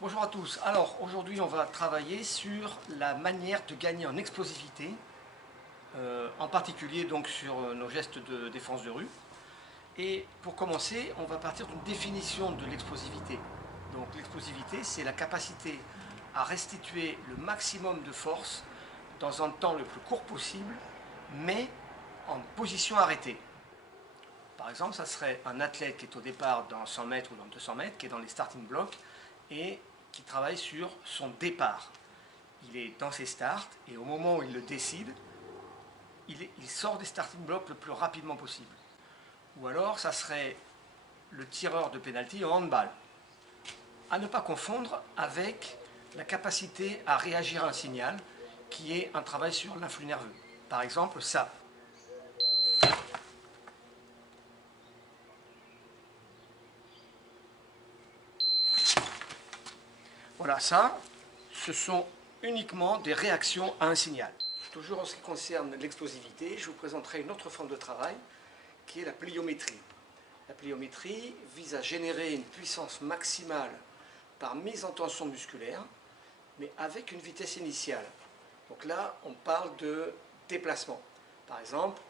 Bonjour à tous. Alors aujourd'hui on va travailler sur la manière de gagner en explosivité, en particulier donc sur nos gestes de défense de rue. Et pour commencer, on va partir d'une définition de l'explosivité. Donc l'explosivité, c'est la capacité à restituer le maximum de force dans un temps le plus court possible, mais en position arrêtée. Par exemple, ça serait un athlète qui est au départ dans 100 mètres ou dans 200 mètres, qui est dans les starting blocks, et qui travaille sur son départ. Il est dans ses starts, et au moment où il le décide, il sort des starting blocks le plus rapidement possible. Ou alors, ça serait le tireur de pénalty en handball. À ne pas confondre avec la capacité à réagir à un signal, qui est un travail sur l'influx nerveux. Par exemple, ça. Voilà, ça, ce sont uniquement des réactions à un signal. Toujours en ce qui concerne l'explosivité, je vous présenterai une autre forme de travail qui est la pliométrie. La pliométrie vise à générer une puissance maximale par mise en tension musculaire, mais avec une vitesse initiale. Donc là, on parle de déplacement. Par exemple,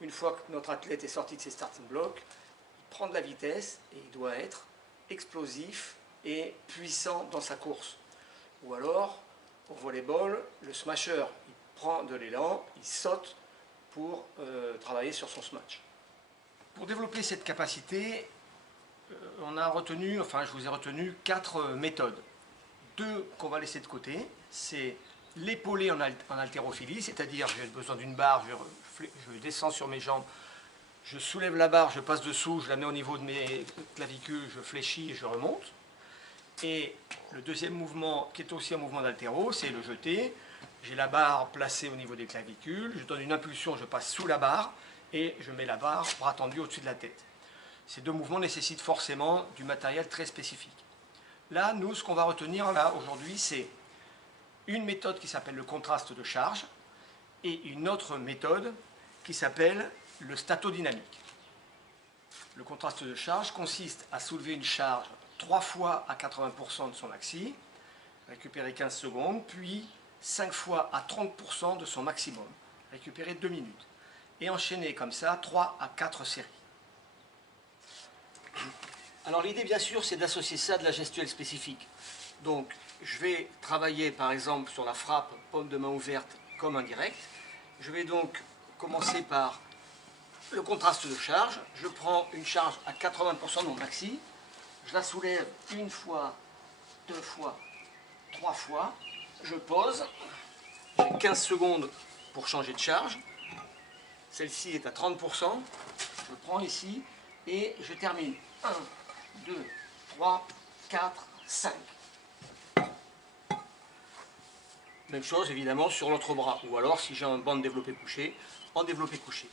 une fois que notre athlète est sorti de ses starting blocks, il prend de la vitesse et il doit être explosif et puissant dans sa course. Ou alors, au volleyball, le smasher, il prend de l'élan, il saute pour travailler sur son smash. Pour développer cette capacité, je vous ai retenu 4 méthodes. 2 qu'on va laisser de côté, c'est l'épaulé en haltérophilie, c'est-à-dire j'ai besoin d'une barre, je descends sur mes jambes, je soulève la barre, je passe dessous, je la mets au niveau de mes clavicules, je fléchis et je remonte. Et le deuxième mouvement, qui est aussi un mouvement d'haltéro, c'est le jeté. J'ai la barre placée au niveau des clavicules, je donne une impulsion, je passe sous la barre et je mets la barre bras tendu au-dessus de la tête. Ces 2 mouvements nécessitent forcément du matériel très spécifique. Là, nous, ce qu'on va retenir là aujourd'hui, c'est une méthode qui s'appelle le contraste de charge et une autre méthode qui s'appelle le statodynamique. Le contraste de charge consiste à soulever une charge 3 fois à 80% de son maxi, récupérer 15 secondes, puis 5 fois à 30% de son maximum, récupérer 2 minutes, et enchaîner comme ça 3 à 4 séries. Alors l'idée bien sûr c'est d'associer ça à de la gestuelle spécifique. Donc je vais travailler par exemple sur la frappe paume de main ouverte comme indirecte. Je vais donc commencer par le contraste de charge. Je prends une charge à 80% de mon maxi. Je la soulève une fois, 2 fois, 3 fois. Je pose. J'ai 15 secondes pour changer de charge. Celle-ci est à 30%. Je prends ici et je termine. 1, 2, 3, 4, 5. Même chose évidemment sur l'autre bras. Ou alors si j'ai un banc de développé couché, en développé couché.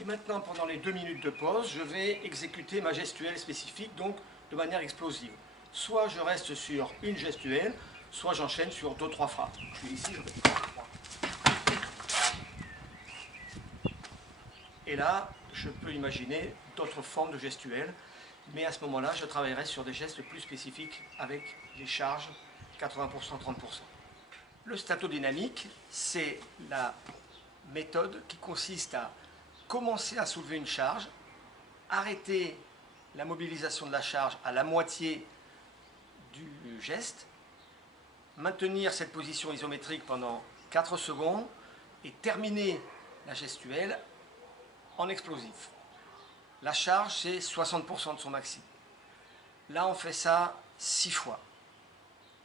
Et maintenant, pendant les 2 minutes de pause, je vais exécuter ma gestuelle spécifique, donc de manière explosive. Soit je reste sur une gestuelle, soit j'enchaîne sur 2-3 frappes. Je suis ici, je vais. Et là, je peux imaginer d'autres formes de gestuelles, mais à ce moment-là, je travaillerai sur des gestes plus spécifiques avec les charges 80%, 30%. Le statodynamique, c'est la méthode qui consiste à commencer à soulever une charge, arrêter la mobilisation de la charge à la moitié du geste, maintenir cette position isométrique pendant 4 secondes et terminer la gestuelle en explosif. La charge, c'est 60% de son maxi. Là, on fait ça 6 fois.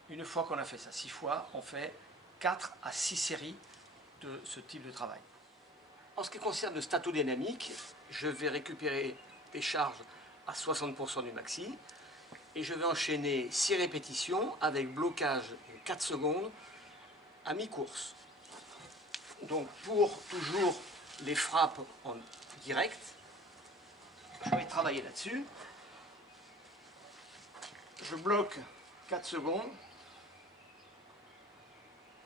Une fois qu'on a fait ça 6 fois, on fait 4 à 6 séries de ce type de travail. En ce qui concerne le statodynamique, je vais récupérer des charges à 60% du maxi et je vais enchaîner 6 répétitions avec blocage de 4 secondes à mi-course. Donc pour toujours les frappes en direct, je vais travailler là-dessus. Je bloque 4 secondes.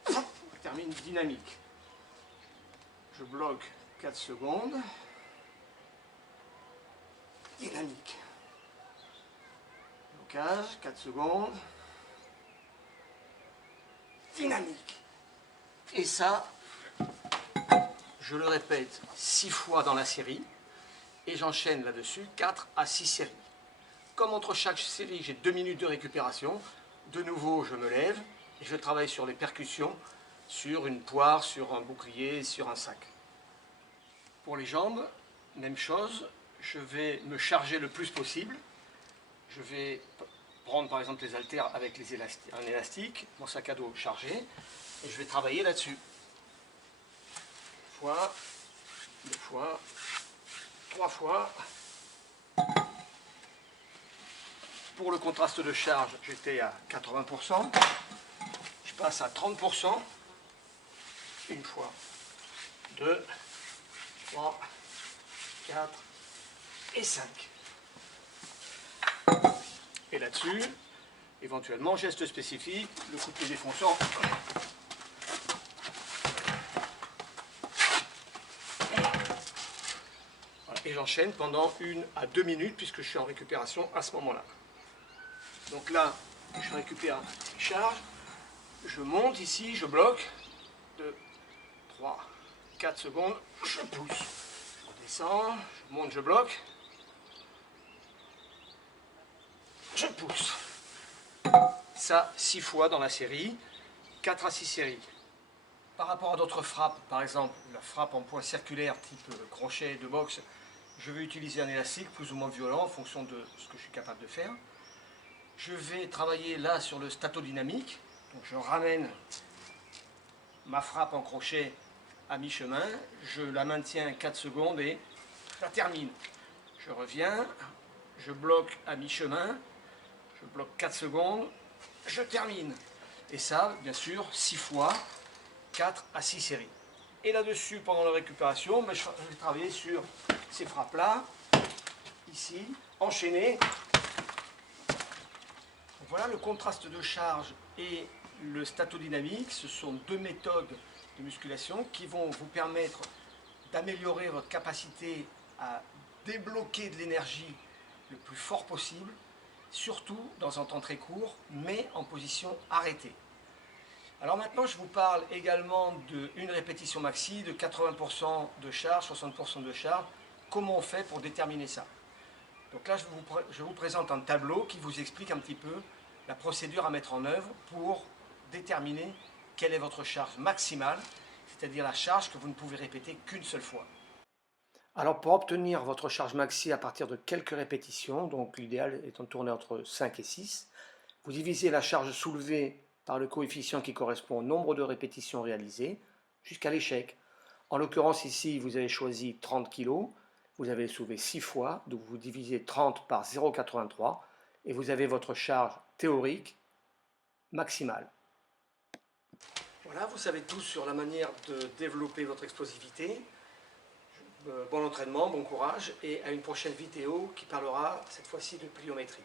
Je termine dynamique. Je bloque 4 secondes. Dynamique. Blocage, 4 secondes. dynamique. Et ça, je le répète 6 fois dans la série, et j'enchaîne là-dessus 4 à 6 séries. Comme entre chaque série, j'ai 2 minutes de récupération, de nouveau, je me lève, et je travaille sur les percussions, sur une poire, sur un bouclier, sur un sac. Pour les jambes, même chose, je vais me charger le plus possible. Je vais prendre par exemple les haltères avec un élastique, mon sac à dos chargé, et je vais travailler là-dessus. Une fois, 2 fois, 3 fois. Pour le contraste de charge, j'étais à 80%. Je passe à 30%. Une fois, 2, 3, 4 et 5. Et là-dessus, éventuellement, geste spécifique, le coup de pied défonçant. Voilà. Et j'enchaîne pendant 1 à 2 minutes puisque je suis en récupération à ce moment-là. Donc là, je récupère les charges, je monte ici, je bloque, 2, 3, 4 secondes, je pousse, je redescends, je monte, je bloque, je pousse. Ça 6 fois dans la série, 4 à 6 séries. Par rapport à d'autres frappes, par exemple la frappe en point circulaire type crochet de boxe, je vais utiliser un élastique plus ou moins violent en fonction de ce que je suis capable de faire. Je vais travailler là sur le statodynamique, donc je ramène ma frappe en crochet à mi-chemin, je la maintiens 4 secondes et je la termine. Je reviens, je bloque à mi-chemin, je bloque 4 secondes, je termine. Et ça, bien sûr, 6 fois, 4 à 6 séries. Et là-dessus, pendant la récupération, je vais travailler sur ces frappes-là, ici, enchaînées. Voilà, le contraste de charge et le statodynamique, ce sont 2 méthodes de musculation qui vont vous permettre d'améliorer votre capacité à débloquer de l'énergie le plus fort possible, surtout dans un temps très court, mais en position arrêtée. Alors maintenant, je vous parle également d'une répétition maxi de 80% de charge, 60% de charge. Comment on fait pour déterminer ça? Donc là, je vous présente un tableau qui vous explique un petit peu la procédure à mettre en œuvre pour déterminer quelle est votre charge maximale, c'est-à-dire la charge que vous ne pouvez répéter qu'une seule fois. Alors pour obtenir votre charge maxi à partir de quelques répétitions, donc l'idéal étant de tourner entre 5 et 6, vous divisez la charge soulevée par le coefficient qui correspond au nombre de répétitions réalisées jusqu'à l'échec. En l'occurrence ici, vous avez choisi 30 kg, vous avez soulevé 6 fois, donc vous divisez 30 par 0,83 et vous avez votre charge théorique maximale. Voilà, vous savez tout sur la manière de développer votre explosivité. Bon entraînement, bon courage et à une prochaine vidéo qui parlera cette fois-ci de pliométrie.